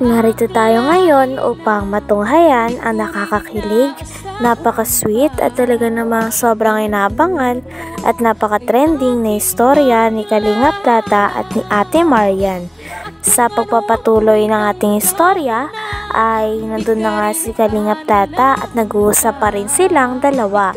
Narito tayo ngayon upang matunghayan ang nakakakilig, napaka-sweet at talaga namang sobrang inabangan at napaka-trending na istorya ni Kalingap Tata at ni Ate Marian. Sa pagpapatuloy ng ating istorya ay nandun na nga si Kalingap Tata at nag-uusap pa rin silang dalawa.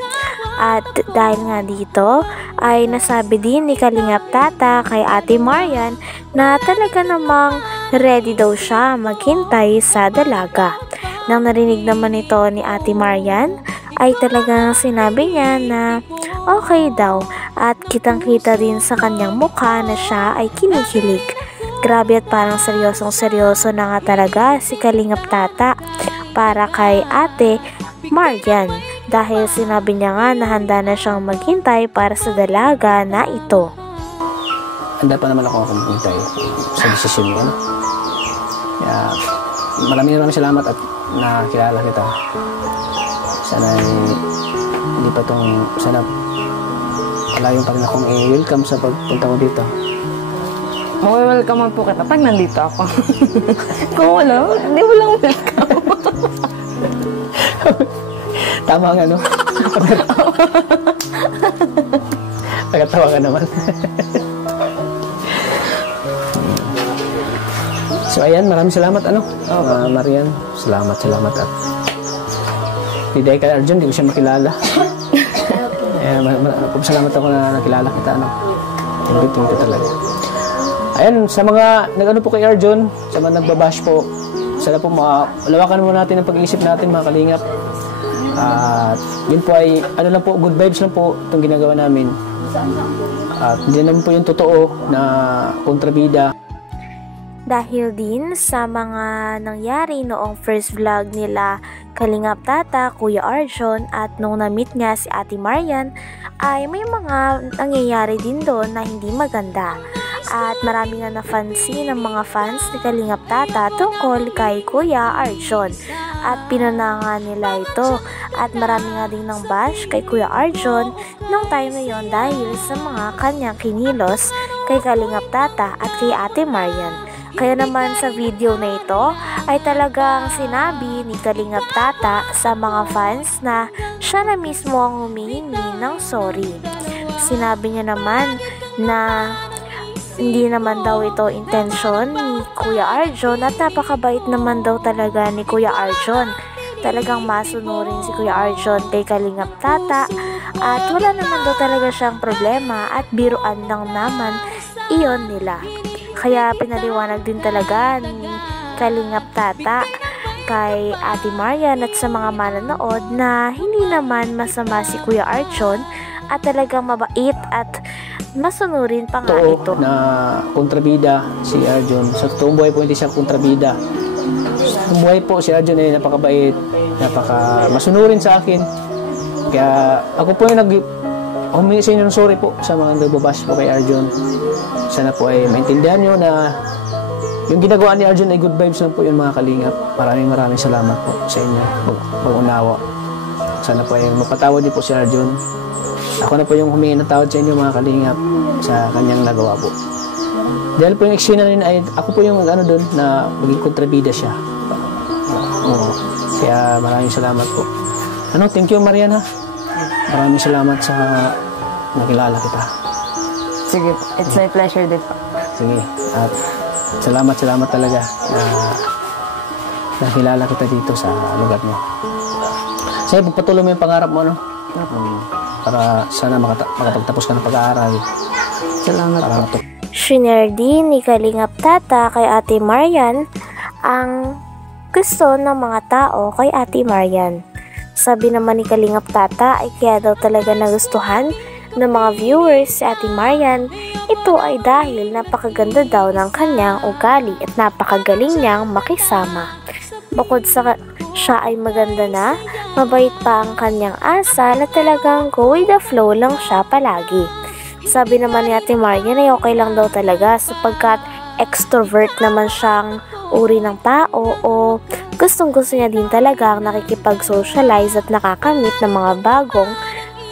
At dahil nga dito ay nasabi din ni Kalingap Tata kay Ate Marian na talaga namang ready daw siya maghintay sa dalaga. Nang narinig naman ito ni Ate Marian ay talagang sinabi niya na okay daw at kitang-kita din sa kanyang mukha na siya ay kinikilig. Grabe at parang seryosong-seryoso na nga talaga si Kalingap Tata para kay Ate Marian. Dahil sinabi niya nga na handa na siyang maghintay para sa dalaga na ito. Handa pa naman ako maghintay sa desisyon mo. Kaya maraming salamat at nakilala kita. Sana hindi pa sana palayon pa rin akong i-welcome sa pagpunta ko dito. Welcome po kita pag nandito ako. Kung wala, hindi mo lang welcome. Tama nga, no? Nagatawa ka naman. So, ayan, maraming salamat, Marian. Salamat at dahil kay Arjun, hindi ko siya makilala. Salamat ako na nakilala kita, Thank you talaga. Ayan, sa mga nag-ano po kay Arjun, sa mga nagbabash po, sana po malawakan mo natin ang pag-iisip natin, mga kalingap. At yun po ay good vibes lang po itong ginagawa namin. At hindi naman po yung totoo na kontrabida. Dahil din sa mga nangyari noong first vlog nila Kalingap Tata, Kuya Arjun at nung na-meet nga si Ate Marian ay may mga nangyayari din doon na hindi maganda. At marami nga nafansin ng mga fans ni Kalingap Tata tungkol kay Kuya Arjun. At pinanangan nila ito. At marami nga din ng bash kay Kuya Arjun nung time na yon dahil sa mga kanyang kinilos kay Kalingap Tata at kay Ate Marian. Kaya naman sa video na ito ay talagang sinabi ni Kalingap Tata sa mga fans na siya na mismo ang humihingi ng sorry. Sinabi niya naman na hindi naman daw ito intensyon ni Kuya Arjun at napakabait naman daw talaga ni Kuya Arjun. Talagang masunurin si Kuya Arjun kay Kalingap Tata at wala naman daw talaga siyang problema at biruan lang naman iyon nila. Kaya pinaliwanag din talaga ni Kalingap Tata kay Ate Marian at sa mga manonood na hindi naman masama si Kuya Arjun at talagang mabait at masunurin pa nga ito. Na kontrabida si Arjun. Sa totoong buhay po hindi siya kontrabida. Sa totoong buhay po si Arjun ay napakabait, masunurin sa akin. Kaya ako po yung humingi sa inyo ng sorry po sa mga nagbabash po kay Arjun. Sana po ay maintindihan nyo na yung ginagawa ni Arjun ay good vibes lang po yung mga kalingap. Maraming salamat po sa inyo. Mag-unawa. Sana po ay mapatawad niyo po si Arjun. Ako na po yung humingi ng tawad sa inyo mga kalingap sa kanyang nagawa po. Dahil po yung eksena nila ay ako po yung doon na maging kontrabida siya. Kaya maraming salamat po. Thank you Marian ha. Maraming salamat sa nakilala kita. Sige, it's my pleasure din po. Sige, at salamat talaga na nakilala kita dito sa lugar mo. Sige, pagpatuloy mo yung pangarap mo, para sana makapagtapos ka ng pag-aaral. Salamat po. Shinare din ni Kalingap Tata kay Ate Marian ang gusto ng mga tao kay Ate Marian. Sabi naman ni Kalingap Tata ay kaya daw talaga nagustuhan ng mga viewers si Ate Marian. Ito ay dahil napakaganda daw ng kanyang ugali at napakagaling niyang makisama. Bukod sa siya ay maganda na, mabait pa ang kanyang asal at talagang go with the flow lang siya palagi. Sabi naman ni Ate Marian ay okay lang daw talaga sapagkat extrovert naman siyang uri ng tao o gustong-gusto niya din talaga ang nakikipag-socialize at nakakamit ng mga bagong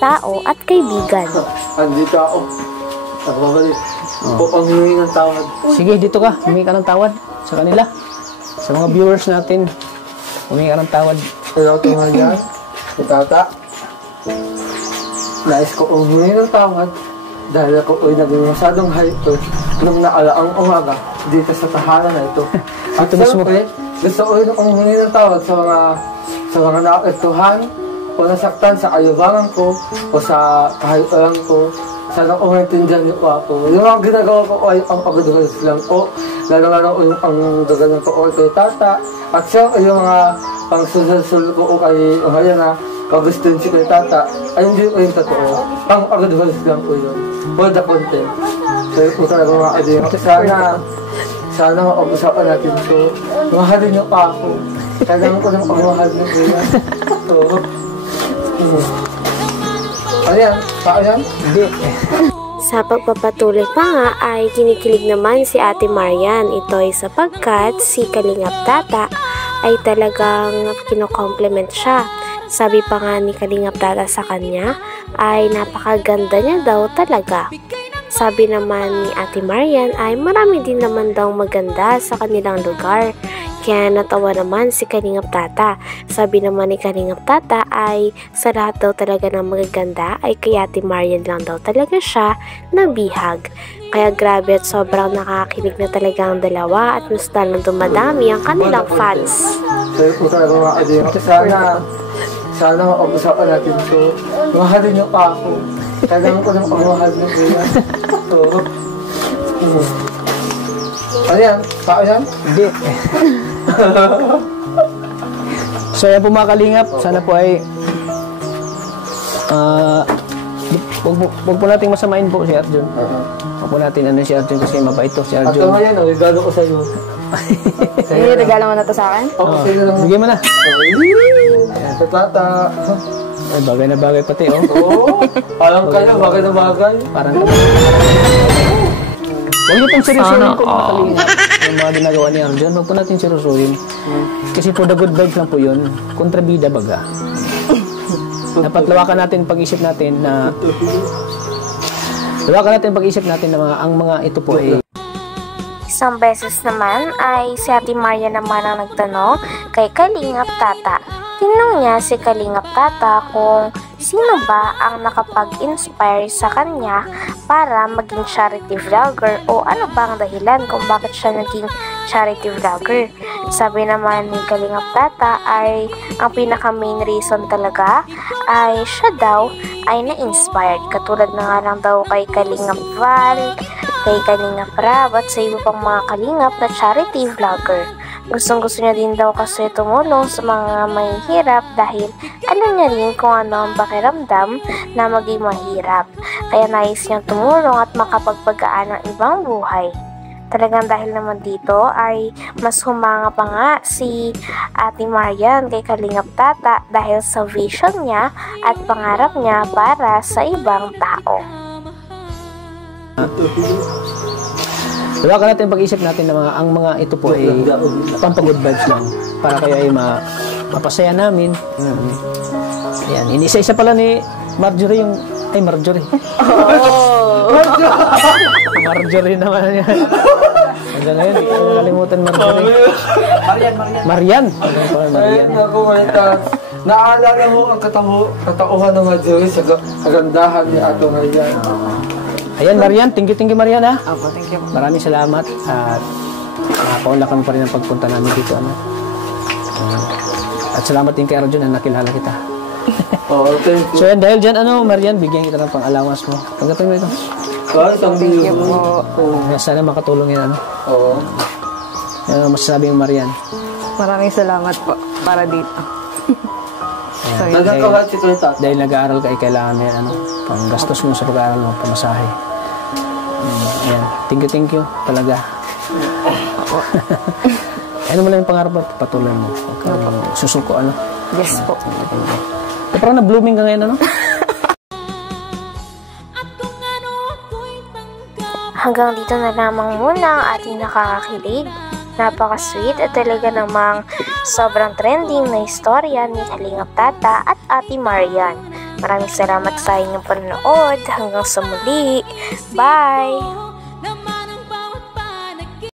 tao at kaibigan. Andito ako. Nagbabalik. Ang humingi ng tawad. Sige, dito ka. Humingi ka ng tawad sa kanila. Sa Sa mga viewers natin, humingi ka ng tawad. Hello, Marian. Si Tata. Nais ko humingi ng tawad dahil ako ay naging masyadong hyper nung naalaang umaga dito sa tahanan na ito. At Ito mismo. siyempre, gusto ko rin humingi ng tawad sa mga naapektuhan o nasaktan sa ayubangan ko o sa kahayuan ko. Sana umaintindihan niyo po ako. Yung mga ginagawa ko ay ang pagdagas lang po. Lalo yung ang gagawin ko kay Tata. At siya yung mga pang-susul ko kay ngayon na kagustuhin siya kay Tata. Ay hindi ko yung totoo. Pang-pagdagas lang po yun. For the content. So yun po talaga mga kaibigan. Sana mapag-usapan natin ito. Mahalin niyo pa ako. Kailangan ko ng pagmahal niyo kaya. So, ayan, ayan. Hindi. Sa pagpapatuloy pa nga ay kinikilig naman si Ate Marian. Ito ay sapagkat si Kalingap Tata ay talagang kino-compliment siya. Sabi pa nga ni Kalingap Tata sa kanya ay napakaganda niya daw talaga. Sabi naman ni Ate Marian ay marami din naman daw maganda sa kanilang lugar. Kaya natawa naman si Kalingap Tata. Sabi naman ni Kalingap Tata ay sa lahat daw talaga ng magaganda ay kay Ate Marian lang daw talaga siya nabihag. Kaya grabe at sobrang nakakakilig na talaga ang dalawa at mas lalong dumadami ang kanilang fans. So yun po talaga mga kaibigan. Sana mapag-usapan natin ito. Mahalin niyo pa ako. Kailangan ko ng pagmahal niyo kaya. So, ayan, ayan. Hindi. So yan po mga kalingap, sana po ay wag po nating masamain po si Arjun. Wag po natin ano si Arjun kasi mabait to si At Arjun. ngayon, regalo ko sa iyo. Regalo mo na to sa akin? Ako sa'yo lang. Bigyan mo na. Ayan, sa Tata. Ay, bagay na bagay pati oh. Oo, parang kayo, bagay na bagay. Parang huwag niyo pong seryosohin po mga kalingap. Yung mga ginagawa ni Arjun, huwag po natin seryosohin. Kasi for the good vibes lang po yun. Kontrabida baga. Dapat lawakan natin pag-isip natin na ang mga ito po ay Isang beses naman ay si Ate Marian naman ang nagtanong kay Kalingap Tata. Tinanong niya si Kalingap Tata kung sino ba ang nakapag-inspire sa kanya para maging charity vlogger o ano ba ang dahilan kung bakit siya naging charity vlogger. Sabi naman ni Kalingap Tata ay ang pinaka main reason talaga ay siya daw ay na-inspired. Katulad na nga lang daw kay Kalingap Val, kay Kalingap Rab at sa iba pang mga kalingap na charity vlogger. Gustong-gusto niya din daw kasi tumulong sa mga mahihirap dahil alam niya rin kung ano ang pakiramdam na maging mahirap. Kaya nais niyang tumulong at makapagpagaan ng ibang buhay. Talagang dahil naman dito ay mas humanga pa nga si Ate Marian kay Kalingap Tata dahil sa vision niya at pangarap niya para sa ibang tao. lawakan natin pag-isip natin na ang mga ito po ay pampag-good vibes lang para kayo ay mapasaya namin. Ayan, inisa-isa pala ni Marjorie yung Marjorie. Oh! Marjorie naman yan. Hanggang ngayon, hindi ko nakalimutan Marjorie. Marian. Ayun nga po, naalala mo ang katauhan ng Marjorie sa kagandahan ni Ato Marian. Ayan, Marian. Thank you, Marian, ha? Opo, thank you. Maraming salamat at paunlakan pa rin ang pagpunta namin dito, ano? At salamat din kay Arjun na nakilala kita. Oo, thank you. So yan, dahil dyan, Marian, bigyan kita ng pang-allowance mo. Tanggapin mo ito. Thank you po. Sana makatulong yan, Oo. Ano masasabi mo, Marian? Maraming salamat po para dito. So, yun. Nagkakalat si Tata. Dahil nag-aaral ka, kailangan mo yan, pang gastos mo sa pag-aaral mo, pamasahe. Ayan. Thank you, talaga. Ano mo lang yung pangarap mo, patuloy mo. Susuko, Yes po. Parang na-blooming ka ngayon, Hanggang dito na lamang muna ang ating nakakakilig, napaka-sweet at talaga namang sobrang trending na istorya ni Kalingap Tata at Ate Marian. Maraming salamat sa inyong panonood. Hanggang sa muli. Bye!